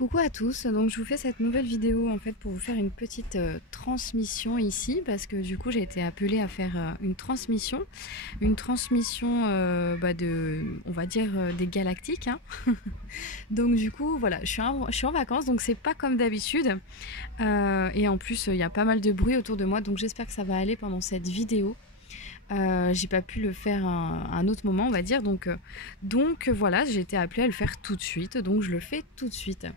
Coucou à tous, donc je vous fais cette nouvelle vidéo en fait pour vous faire une petite transmission ici parce que du coup j'ai été appelée à faire une transmission de, on va dire des galactiques, hein. Donc du coup voilà, je suis en vacances donc c'est pas comme d'habitude et en plus il y a pas mal de bruit autour de moi donc j'espère que ça va aller pendant cette vidéo. J'ai pas pu le faire un autre moment, on va dire. Donc voilà, j'ai été appelée à le faire tout de suite. Donc je le fais tout de suite.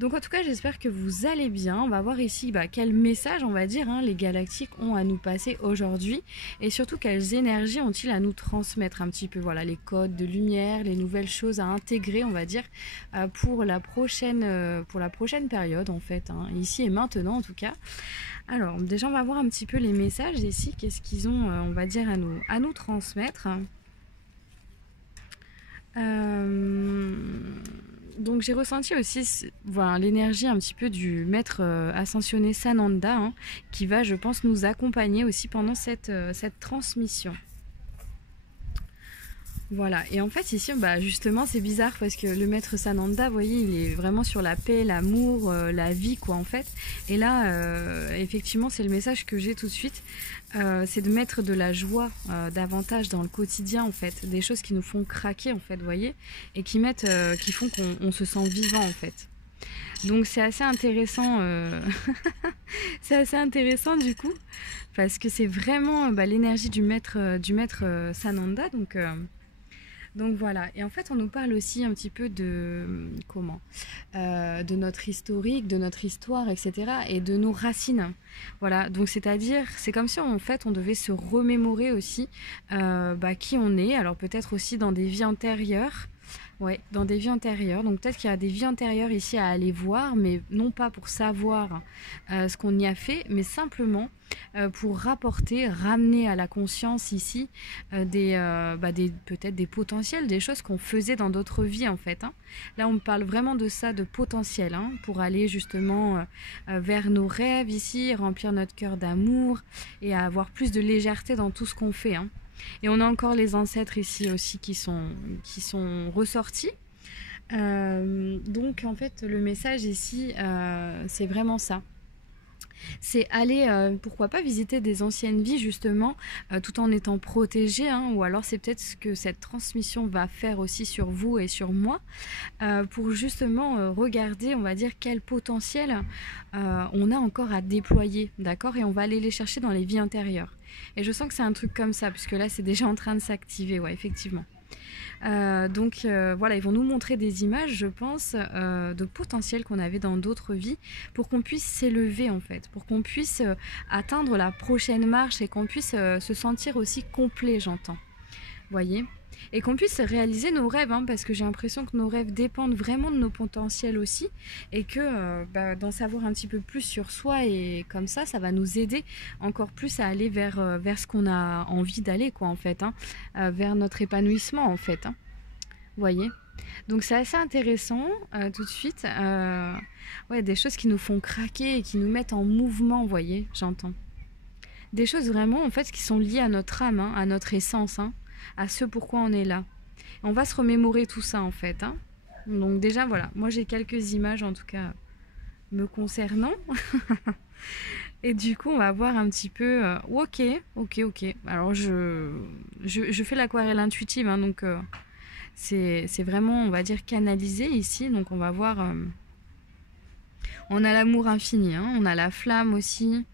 Donc en tout cas, j'espère que vous allez bien. On va voir ici quel message, on va dire, hein, les galactiques ont à nous passer aujourd'hui. Et surtout, quelles énergies ont-ils à nous transmettre un petit peu. Voilà, les codes de lumière, les nouvelles choses à intégrer, on va dire, pour la prochaine période, en fait. Hein, ici et maintenant, en tout cas. Alors, déjà, on va voir un petit peu les messages ici. Qu'est-ce qu'ils ont, on va dire, à nous transmettre. Donc, j'ai ressenti aussi voilà, l'énergie un petit peu du maître ascensionné Sananda, hein, qui va, je pense, nous accompagner aussi pendant cette transmission. Voilà, et en fait ici, justement, c'est bizarre parce que le maître Sananda, vous voyez, il est vraiment sur la paix, l'amour, la vie, quoi, en fait. Et là, effectivement, c'est le message que j'ai tout de suite, c'est de mettre de la joie davantage dans le quotidien, en fait, des choses qui nous font craquer, en fait, vous voyez, et qui font qu'on se sent vivant, en fait. Donc c'est assez intéressant, c'est assez intéressant du coup, parce que c'est vraiment l'énergie du maître Sananda, donc voilà, et en fait on nous parle aussi un petit peu de de notre historique, de notre histoire, etc. et de nos racines. Voilà, donc c'est-à-dire, c'est comme si en fait on devait se remémorer aussi qui on est, alors peut-être aussi dans des vies antérieures. Ouais, dans des vies antérieures. Donc peut-être qu'il y a des vies antérieures ici à aller voir, mais non pas pour savoir ce qu'on y a fait, mais simplement pour ramener à la conscience ici peut-être des potentiels, des choses qu'on faisait dans d'autres vies en fait. Hein. Là, on parle vraiment de ça, de potentiel, hein, pour aller justement vers nos rêves ici, remplir notre cœur d'amour et avoir plus de légèreté dans tout ce qu'on fait. Hein. Et on a encore les ancêtres ici aussi qui sont ressortis. Donc en fait le message ici c'est vraiment ça. C'est aller, pourquoi pas visiter des anciennes vies justement, tout en étant protégé, hein, ou alors c'est peut-être ce que cette transmission va faire aussi sur vous et sur moi, pour justement regarder, on va dire, quel potentiel on a encore à déployer, d'accord, et on va aller les chercher dans les vies intérieures. Et je sens que c'est un truc comme ça, puisque là c'est déjà en train de s'activer, ouais, effectivement. Voilà, ils vont nous montrer des images, je pense, de potentiel qu'on avait dans d'autres vies pour qu'on puisse s'élever en fait, pour qu'on puisse atteindre la prochaine marche et qu'on puisse se sentir aussi complet, j'entends. Voyez, et qu'on puisse réaliser nos rêves, hein, parce que j'ai l'impression que nos rêves dépendent vraiment de nos potentiels aussi, et que d'en savoir un petit peu plus sur soi, et comme ça va nous aider encore plus à aller vers ce qu'on a envie d'aller, quoi, en fait, hein, vers notre épanouissement, en fait. Hein. Voyez. Donc c'est assez intéressant tout de suite. Ouais, des choses qui nous font craquer et qui nous mettent en mouvement, vous voyez, j'entends. Des choses vraiment, en fait, qui sont liées à notre âme, hein, à notre essence, hein, à ce pourquoi on est là. On va se remémorer tout ça en fait. Hein. Donc déjà voilà, moi j'ai quelques images en tout cas me concernant. Et du coup on va voir un petit peu... ok. Alors je fais l'aquarelle intuitive, hein, donc c'est vraiment, on va dire, canalisé ici. Donc on va voir... on a l'amour infini, hein, on a la flamme aussi,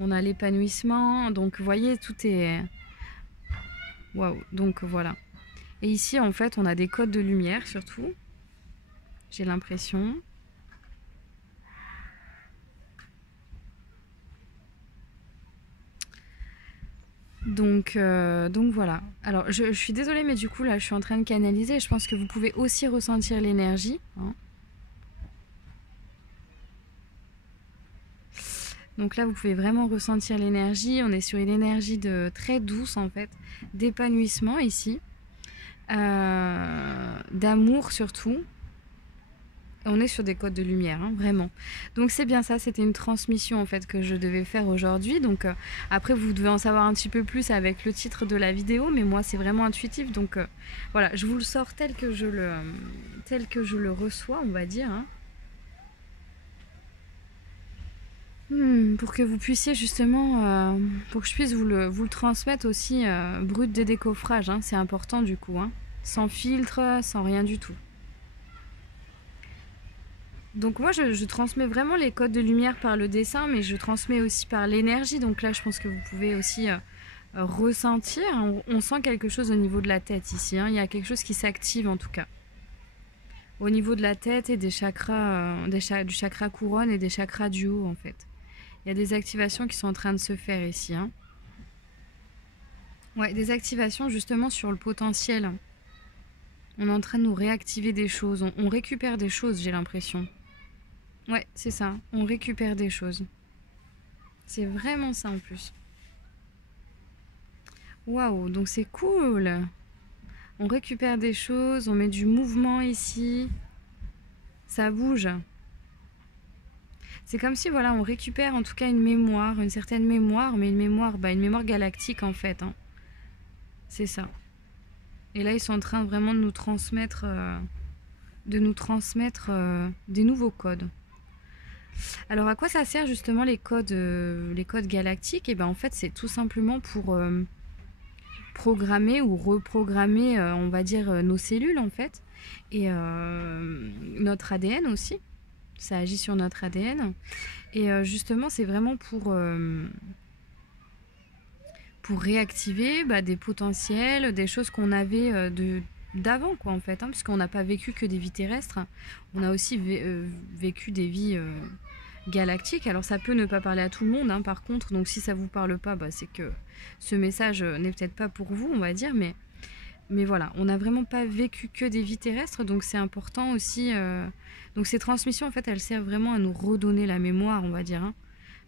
on a l'épanouissement. Donc vous voyez, tout est... Waouh, donc voilà. Et ici, en fait, on a des codes de lumière, surtout. J'ai l'impression. Donc voilà. Alors, je suis désolée, mais du coup, là, je suis en train de canaliser. Je pense que vous pouvez aussi ressentir l'énergie. Hein. Donc là, vous pouvez vraiment ressentir l'énergie. On est sur une énergie très douce, en fait, d'épanouissement ici. D'amour surtout. On est sur des codes de lumière, hein, vraiment. Donc c'est bien ça, c'était une transmission en fait que je devais faire aujourd'hui. Donc après vous devez en savoir un petit peu plus avec le titre de la vidéo, mais moi c'est vraiment intuitif. Donc voilà, je vous le sors tel que je le reçois, on va dire. Hein. Pour que vous puissiez justement, pour que je puisse vous le transmettre aussi brut de décoffrage, hein, c'est important du coup, hein, sans filtre, sans rien du tout. Donc moi je transmets vraiment les codes de lumière par le dessin, mais je transmets aussi par l'énergie. Donc là je pense que vous pouvez aussi ressentir, on sent quelque chose au niveau de la tête ici, hein, il y a quelque chose qui s'active en tout cas. Au niveau de la tête et des chakras, du chakra couronne et des chakras du haut en fait. Il y a des activations qui sont en train de se faire ici. Hein. Ouais, des activations justement sur le potentiel. On est en train de nous réactiver des choses. On récupère des choses, j'ai l'impression. Ouais, c'est ça. On récupère des choses. C'est vraiment ça en plus. Waouh, donc c'est cool. On récupère des choses, on met du mouvement ici. Ça bouge. C'est comme si voilà, on récupère en tout cas une mémoire, une certaine mémoire, mais une mémoire galactique en fait. Hein. C'est ça. Et là, ils sont en train vraiment de nous transmettre, des nouveaux codes. Alors, à quoi ça sert justement les codes galactiques? Et ben en fait, c'est tout simplement pour programmer ou reprogrammer, on va dire, nos cellules en fait, et notre ADN aussi. Ça agit sur notre ADN. Et justement, c'est vraiment pour réactiver des potentiels, des choses qu'on avait d'avant quoi en fait, hein, puisqu'on n'a pas vécu que des vies terrestres, on a aussi vécu des vies galactiques. Alors ça peut ne pas parler à tout le monde, hein, par contre, donc si ça vous parle pas, c'est que ce message n'est peut-être pas pour vous, on va dire, mais voilà, on n'a vraiment pas vécu que des vies terrestres, donc c'est important aussi. Donc ces transmissions, en fait, elles servent vraiment à nous redonner la mémoire, on va dire, hein,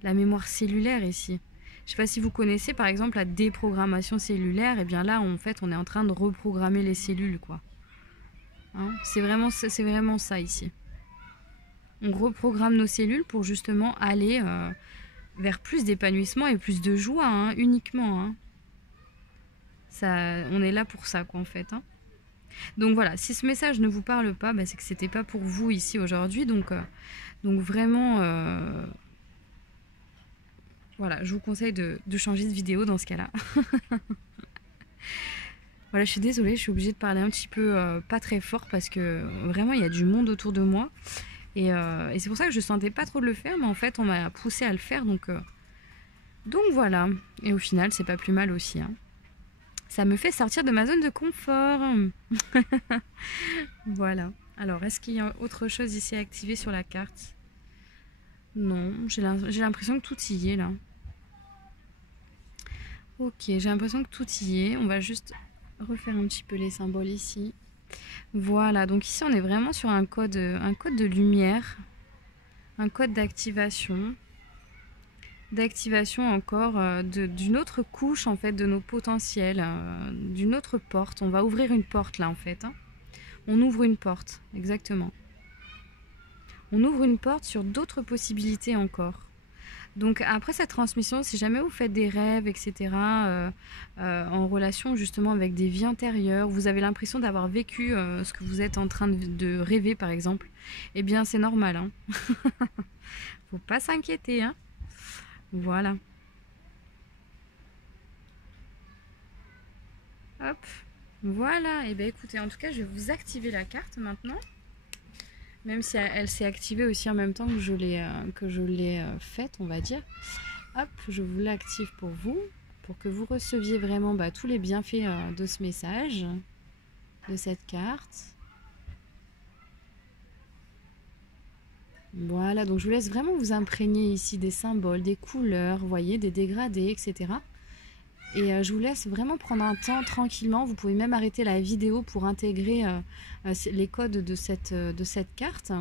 la mémoire cellulaire ici. Je ne sais pas si vous connaissez, par exemple, la déprogrammation cellulaire. Et bien là, en fait, on est en train de reprogrammer les cellules, quoi. Hein, c'est vraiment ça ici. On reprogramme nos cellules pour justement aller vers plus d'épanouissement et plus de joie, hein, uniquement. Hein. Ça, on est là pour ça, quoi, en fait. Hein. Donc voilà, si ce message ne vous parle pas, c'est que c'était pas pour vous ici aujourd'hui. Donc vraiment, voilà, je vous conseille de changer de vidéo dans ce cas-là. Voilà, je suis désolée, je suis obligée de parler un petit peu pas très fort parce que vraiment il y a du monde autour de moi. Et c'est pour ça que je sentais pas trop de le faire, mais en fait on m'a poussé à le faire. Donc voilà. Et au final, c'est pas plus mal aussi. Hein. Ça me fait sortir de ma zone de confort. Voilà. Alors, est-ce qu'il y a autre chose ici à activer sur la carte? Non, j'ai l'impression que tout y est là. Ok, j'ai l'impression que tout y est. On va juste refaire un petit peu les symboles ici. Voilà, donc ici on est vraiment sur un code de lumière, un code d'activation. D'activation encore d'une autre couche en fait de nos potentiels, d'une autre porte. On va ouvrir une porte là en fait. Hein. On ouvre une porte, exactement. On ouvre une porte sur d'autres possibilités encore. Donc après cette transmission, si jamais vous faites des rêves, etc., en relation justement avec des vies antérieures, vous avez l'impression d'avoir vécu ce que vous êtes en train de rêver par exemple, eh bien c'est normal. Hein. Faut pas s'inquiéter. Hein. Voilà. Hop. Voilà. Et bien écoutez, en tout cas, je vais vous activer la carte maintenant. Même si elle s'est activée aussi en même temps que je l'ai faite, on va dire. Hop, je vous l'active pour vous, pour que vous receviez vraiment tous les bienfaits de ce message, de cette carte. Voilà, donc je vous laisse vraiment vous imprégner ici des symboles, des couleurs, vous voyez, des dégradés, etc. Et je vous laisse vraiment prendre un temps tranquillement. Vous pouvez même arrêter la vidéo pour intégrer les codes de cette carte.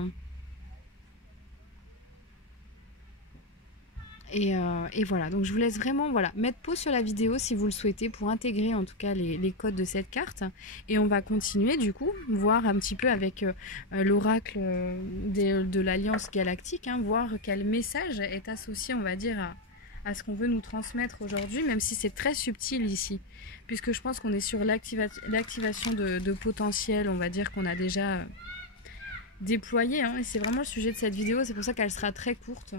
Et voilà, donc je vous laisse vraiment mettre pause sur la vidéo si vous le souhaitez pour intégrer en tout cas les codes de cette carte. Et on va continuer du coup, voir un petit peu avec l'oracle de l'Alliance Galactique, hein, voir quel message est associé, on va dire, à ce qu'on veut nous transmettre aujourd'hui, même si c'est très subtil ici, puisque je pense qu'on est sur l'activation de potentiel, on va dire, qu'on a déjà déployé, hein, et c'est vraiment le sujet de cette vidéo, c'est pour ça qu'elle sera très courte.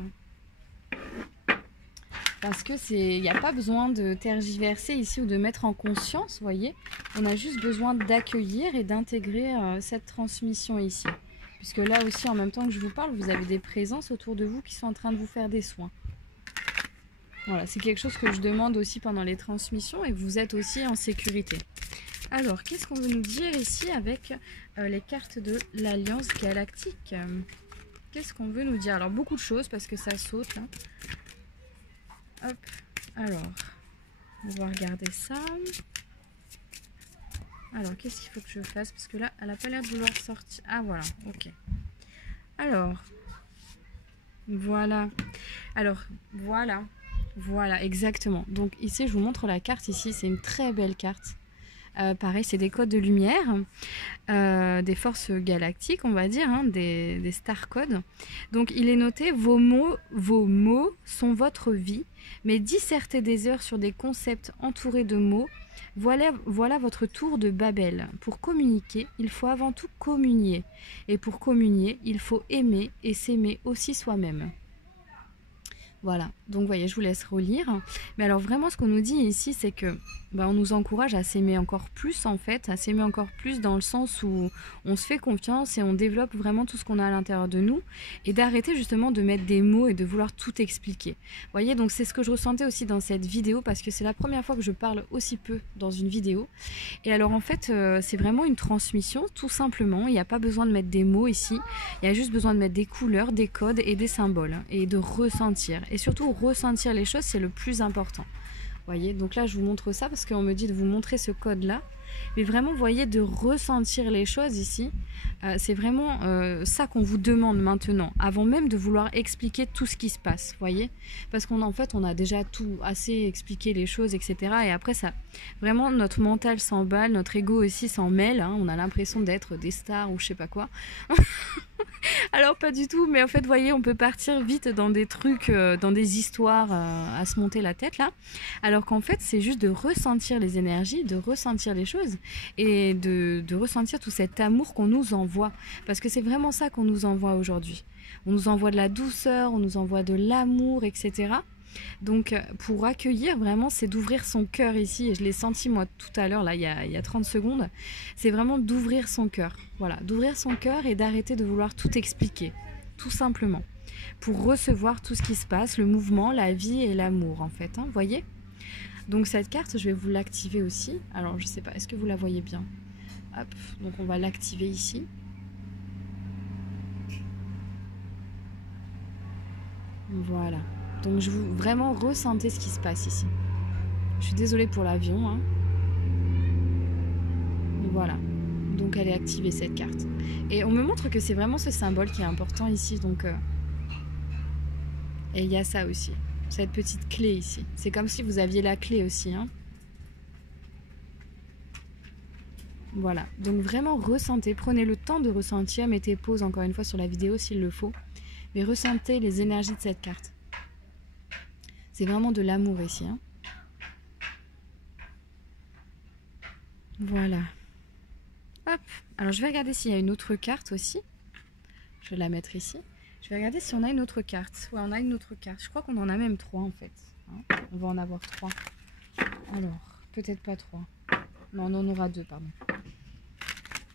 Parce que il n'y a pas besoin de tergiverser ici ou de mettre en conscience, vous voyez. On a juste besoin d'accueillir et d'intégrer cette transmission ici. Puisque là aussi, en même temps que je vous parle, vous avez des présences autour de vous qui sont en train de vous faire des soins. Voilà, c'est quelque chose que je demande aussi pendant les transmissions et vous êtes aussi en sécurité. Alors, qu'est-ce qu'on veut nous dire ici avec les cartes de l'Alliance Galactique? Qu'est-ce qu'on veut nous dire? Alors, beaucoup de choses parce que ça saute là. Hop, alors, on va regarder ça. Alors, qu'est-ce qu'il faut que je fasse? Parce que là, elle n'a pas l'air de vouloir sortir. Ah, voilà, ok. Alors, voilà. Alors, voilà. Voilà, exactement. Donc ici, je vous montre la carte ici. C'est une très belle carte. Pareil, c'est des codes de lumière, des forces galactiques, on va dire, hein, des star codes. Donc il est noté, vos mots sont votre vie, mais dissertez des heures sur des concepts entourés de mots. Voilà votre tour de Babel. Pour communiquer, il faut avant tout communier. Et pour communier, il faut aimer et s'aimer aussi soi-même. Voilà, donc vous voyez, je vous laisse relire. Mais alors vraiment, ce qu'on nous dit ici, c'est que on nous encourage à s'aimer encore plus en fait, à s'aimer encore plus dans le sens où on se fait confiance et on développe vraiment tout ce qu'on a à l'intérieur de nous et d'arrêter justement de mettre des mots et de vouloir tout expliquer. Vous voyez, donc c'est ce que je ressentais aussi dans cette vidéo parce que c'est la première fois que je parle aussi peu dans une vidéo. Et alors en fait, c'est vraiment une transmission tout simplement. Il n'y a pas besoin de mettre des mots ici, il y a juste besoin de mettre des couleurs, des codes et des symboles et de ressentir. Et surtout ressentir les choses, c'est le plus important. Voyez, donc là je vous montre ça parce qu'on me dit de vous montrer ce code là, mais vraiment vous voyez, de ressentir les choses ici, c'est vraiment ça qu'on vous demande maintenant, avant même de vouloir expliquer tout ce qui se passe, voyez, parce qu'en fait on a déjà tout assez expliqué les choses, etc. Et après ça, vraiment notre mental s'emballe, notre ego aussi s'en mêle, hein, on a l'impression d'être des stars ou je sais pas quoi. Alors pas du tout, mais en fait, vous voyez, on peut partir vite dans des trucs, dans des histoires à se monter la tête là. Alors qu'en fait, c'est juste de ressentir les énergies, de ressentir les choses et de ressentir tout cet amour qu'on nous envoie. Parce que c'est vraiment ça qu'on nous envoie aujourd'hui. On nous envoie de la douceur, on nous envoie de l'amour, etc. Donc pour accueillir vraiment, c'est d'ouvrir son cœur ici, et je l'ai senti moi tout à l'heure là, il y a 30 secondes, c'est vraiment d'ouvrir son cœur, voilà, d'ouvrir son cœur et d'arrêter de vouloir tout expliquer, tout simplement, pour recevoir tout ce qui se passe, le mouvement, la vie et l'amour en fait, hein, voyez. Donc cette carte, je vais vous l'activer aussi, alors je sais pas, est-ce que vous la voyez bien? Hop, donc on va l'activer ici. Voilà. Donc je vous vraiment ressentez ce qui se passe ici. Je suis désolée pour l'avion, hein. Voilà. Donc elle est activée cette carte. Et on me montre que c'est vraiment ce symbole qui est important ici. Donc et il y a ça aussi. Cette petite clé ici. C'est comme si vous aviez la clé aussi, hein. Voilà. Donc vraiment ressentez. Prenez le temps de ressentir. Mettez pause encore une fois sur la vidéo s'il le faut. Mais ressentez les énergies de cette carte. C'est vraiment de l'amour ici, hein. Voilà. Hop. Alors je vais regarder s'il y a une autre carte aussi. Je vais la mettre ici. Je vais regarder si on a une autre carte. Ouais, on a une autre carte. Je crois qu'on en a même 3 en fait, hein. On va en avoir 3. Alors, peut-être pas 3. Non, on en aura 2, pardon.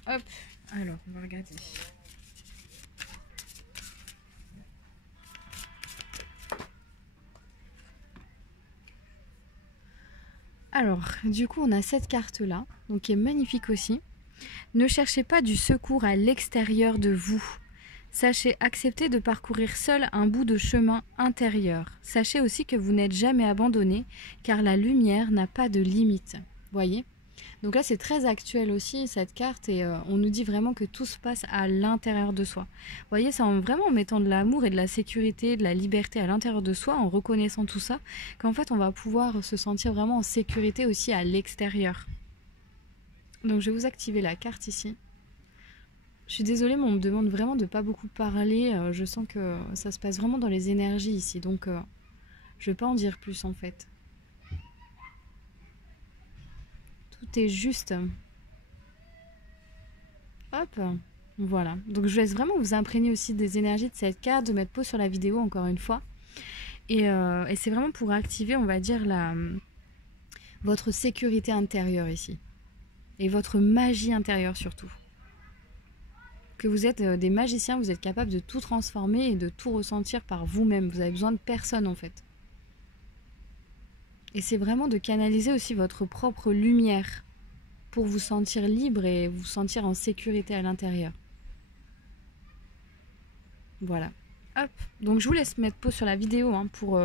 Hop. Alors, on va regarder. Alors, du coup, on a cette carte-là, donc qui est magnifique aussi. Ne cherchez pas du secours à l'extérieur de vous. Sachez accepter de parcourir seul un bout de chemin intérieur. Sachez aussi que vous n'êtes jamais abandonné, car la lumière n'a pas de limite. Voyez ? Donc là, c'est très actuel aussi, cette carte, et on nous dit vraiment que tout se passe à l'intérieur de soi. Vous voyez, c'est vraiment en mettant de l'amour et de la sécurité, de la liberté à l'intérieur de soi, en reconnaissant tout ça, qu'en fait, on va pouvoir se sentir vraiment en sécurité aussi à l'extérieur. Donc, je vais vous activer la carte ici. Je suis désolée, mais on me demande vraiment de ne pas beaucoup parler. Je sens que ça se passe vraiment dans les énergies ici, donc je ne vais pas en dire plus en fait. Tout est juste. Hop, voilà. Donc je laisse vraiment vous imprégner aussi des énergies de cette carte, de mettre pause sur la vidéo encore une fois. Et c'est vraiment pour activer, on va dire, votre sécurité intérieure ici. Et votre magie intérieure surtout. Que vous êtes des magiciens, vous êtes capables de tout transformer et de tout ressentir par vous-même. Vous avez besoin de personne en fait. Et c'est vraiment de canaliser aussi votre propre lumière pour vous sentir libre et vous sentir en sécurité à l'intérieur. Voilà. Hop. Donc je vous laisse mettre pause sur la vidéo hein, pour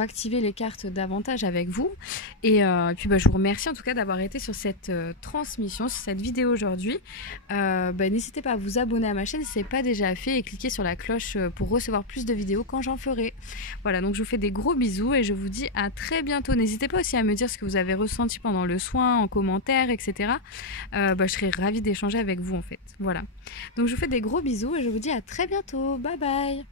activer les cartes davantage avec vous. Et puis je vous remercie en tout cas d'avoir été sur cette transmission, sur cette vidéo aujourd'hui. N'hésitez pas à vous abonner à ma chaîne si ce n'est pas déjà fait et cliquez sur la cloche pour recevoir plus de vidéos quand j'en ferai. Voilà, donc je vous fais des gros bisous et je vous dis à très bientôt. N'hésitez pas aussi à me dire ce que vous avez ressenti pendant le soin, en commentaire, etc. Je serai ravie d'échanger avec vous en fait. Voilà. Donc je vous fais des gros bisous et je vous dis à très bientôt. Bye bye.